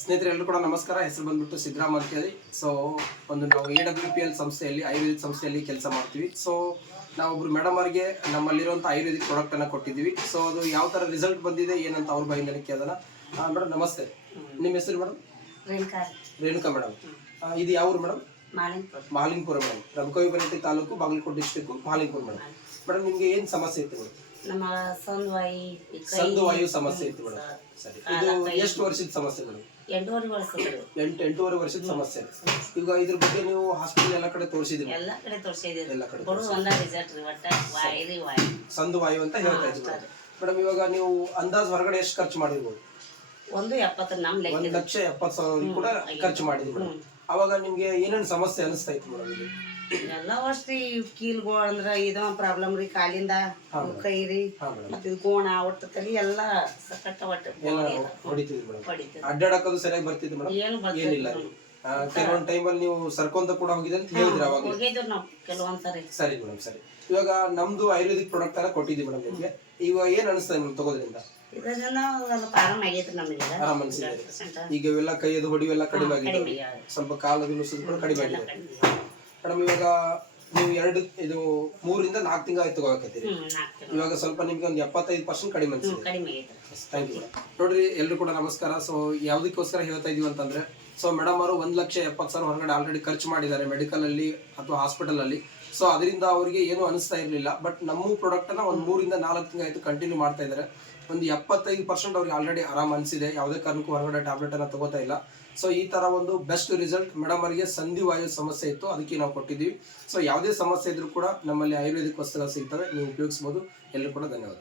ಸ್ನೇಹಿತರೆ ಎಲ್ಲರೂ ಕೂಡ ನಮಸ್ಕಾರ. ಹೆಸರು ಬಂದ್ಬಿಟ್ಟು ಸಿದ್ದರಾಮ್ ಅಂತ ಹೇಳಿ. ಸೊ ಒಂದು ನಾವು AWPL ಸಂಸ್ಥೆಯಲ್ಲಿ ಆಯುರ್ವೇದಿಕ್ ಸಂಸ್ಥೆಯಲ್ಲಿ ಕೆಲಸ ಮಾಡ್ತೀವಿ. ಸೊ ನಾವೊಬ್ರು ಮೇಡಮ್ ಅವರಿಗೆ ನಮ್ಮಲ್ಲಿರುವಂಥ ಆಯುರ್ವೇದಿಕ್ ಪ್ರಾಡಕ್ಟ್ ಅನ್ನ ಕೊಟ್ಟಿದ್ದೀವಿ. ಸೊ ಅದು ಯಾವ ತರ ರಿಸಲ್ಟ್ ಬಂದಿದೆ ಏನಂತ ಅವ್ರ ಬಾಯಿಂದ ಕೇಳೋಣ. ಮೇಡಮ್ ನಮಸ್ತೆ, ನಿಮ್ಮ ಹೆಸರು ಮೇಡಮ್? ರೇಣುಕಾ ಮೇಡಮ್. ಇದು ಯಾವ ಊರು madam? Malingpur madam. Rabkavi taluk, Bagalkote district, Malingpur madam. Madam ನಿಮ್ಗೆ ಏನ್ ಸಮಸ್ಯೆ ಇತ್ತು ಮೇಡಮ್? ನಮ್ಮ ಸಂದು ವಾಯು ಸಮಸ್ಯೆ ಇತ್ತು ಮೇಡಮ್. ಸರಿ, ಇದು ಎಷ್ಟು ವರ್ಷದ ಸಮಸ್ಯೆ ಮೇಡಮ್? 8 ವರ್ಷದ ಸಮಸ್ಯೆ. ಈಗ ಇದ್ರ ಬಗ್ಗೆ ನೀವು ಹಾಸ್ಪಿಟಲ್ ಎಲ್ಲ ಕಡೆ ತೋರಿಸಿದ್ರಿ? ಎಲ್ಲ ಕಡೆ ಸಂದು ವಾಯು ಅಂತ ಹೇಳ್ತಾ ಇದ್ವಿ ಮೇಡಮ್. ಇವಾಗ ನೀವು ಅಂದಾಜ್ ಹೊರಗಡೆ ಎಷ್ಟು ಖರ್ಚು ಮಾಡಿರ್ಬೋದು? 1,70,000 ಕೂಡ ಖರ್ಚು ಮಾಡಿದ್ವಿ ಮೇಡಮ್. ಅವಾಗ ನಿಮ್ಗೆ ಏನೇನು ಸಮಸ್ಯೆ ಅನಿಸ್ತಾ ಇತ್ತು ಮೇಡಮ್? ಎಲ್ಲ ವರ್ಷ ಕೀಲ್ಗಳು ಅಂದ್ರ ಇದು ಪ್ರಾಬ್ಲಮ್ ರೀ, ಕಾಲಿಂದ ಕೈ ರೀ, ಮತ್ತೆ ಇದು ಕೋಣ ಒಟ್ಟು ತಲಿ ಎಲ್ಲ ಸಕಟ್ಟ ಒಟ್ಟು ಹೊಡಿತಿದ್ವಿ ಮೇಡಮ್. ಅಡ್ಡಾಡಕೋದು ಸರಿಯಾಗಿ ಬರ್ತಿದ್ವಿ ಮೇಡಮ್? ಏನಿಲ್ಲ. ಕೆಲವೊಂದ್ ಟೈಮಲ್ಲಿ ನೀವು ಸರ್ಕೊಂತ ಕೂಡ ಹೋಗಿದೆ ಅಂತ ಹೇಳಿದ್ರಿ ಅವಾಗ? ಹೋಗಿದ್ವಿ ನಾವು ಕೆಲವೊಂದ್ಸರಿ. ಸರಿ ಮೇಡಮ್, ಸರಿ. ಇವಾಗ ನಮ್ದು ಆಯುರ್ವೇದಿಕ್ ಪ್ರಾಡಕ್ಟ್ ಎಲ್ಲ ಕೊಟ್ಟಿದ್ವಿ ಮೇಡಮ್ ನಿಮ್ಗೆ. ಇವಾಗ ಏನ್ ಅನಿಸ್ತದೆ ಮೇಡಮ್ ತಗೋದ್ರಿಂದ? ಆರಾಮ ಆಗೈತ್ರಿ ನಮಗೆ. ಆರಾಮ್ ಅನ್ಸಿದೆ. ಈಗ ಇವೆಲ್ಲ ಕೈಯದು ಹೊಡಿವೆಲ್ಲ ಕಡಿಮೆ ಆಗಿದೆ, ಸ್ವಲ್ಪ ಕಾಲದು ನುಸುದು ಕೂಡ ಕಡಿಮೆ ಆಗಿದೆ ಮೇಡಮ್. ಇವಾಗ ನೀವು 3 ರಿಂದ 4 ತಿಂಗಳ ಆಯ್ತು ತಗೋಕತ್ತೀರಿ. ಇವಾಗ ಸ್ವಲ್ಪ ನಿಮ್ಗೆ ಒಂದು 75% ಕಡಿಮೆ ಅನ್ಸಿದೆ. Thank you. ನೋಡ್ರಿ ಎಲ್ರು ಕೂಡ ನಮಸ್ಕಾರ. ಸೊ ಯಾವ್ದಕ್ಕೋಸ್ಕರ ಹೇಳ್ತಾ ಇದೀವಿ ಅಂತಂದ್ರೆ, ಸೊ ಮೇಡಮ್ ಅವರು 1,70,000 ಹೊರಗಡೆ ಆಲ್ರೆಡಿ ಖರ್ಚು ಮಾಡಿದ್ದಾರೆ ಮೆಡಿಕಲ್ ಅಲ್ಲಿ ಅಥವಾ ಹಾಸ್ಪಿಟಲ್ ಅಲ್ಲಿ. ಸೊ ಅದರಿಂದ ಅವರಿಗೆ ಏನು ಅನಿಸ್ತಾ ಇರಲಿಲ್ಲ. ಬಟ್ ನಮ್ಮ ಪ್ರಾಡಕ್ಟ್ ಅನ್ನ ಒಂದು 3 ರಿಂದ 4 ತಿಂಗಳ ಆಯ್ತು ಕಂಟಿನ್ಯೂ ಮಾಡ್ತಾ ಇದ್ದಾರೆ. ಒಂದು 75% ಅವ್ರಿಗೆ ಆಲ್ರೆಡಿ ಆರಾಮ್ ಅನಿಸಿದೆ. ಯಾವುದೇ ಕಾರಣಕ್ಕೂ ಹೊರಗಡೆ ಟ್ಯಾಬ್ಲೆಟ್ ಅನ್ನ ತಗೋತಾ ಇಲ್ಲ. ಸೊ ಈ ತರ ಒಂದು ಬೆಸ್ಟ್ ರಿಸಲ್ಟ್ ಮೇಡಮ್ ಅವರಿಗೆ ಸಂಧಿ ವಾಯು ಸಮಸ್ಯೆ ಇತ್ತು, ಅದಕ್ಕೆ ನಾವು ಕೊಟ್ಟಿದ್ದೀವಿ. ಸೊ ಯಾವುದೇ ಸಮಸ್ಯೆ ಇದ್ರೂ ಕೂಡ ನಮ್ಮಲ್ಲಿ ಆಯುರ್ವೇದಿಕ್ ವಸ್ತುಗಳು ಸಿಗ್ತವೆ, ನೀವು ಉಪಯೋಗಿಸಬಹುದು. ಎಲ್ಲರೂ ಕೂಡ ಧನ್ಯವಾದ.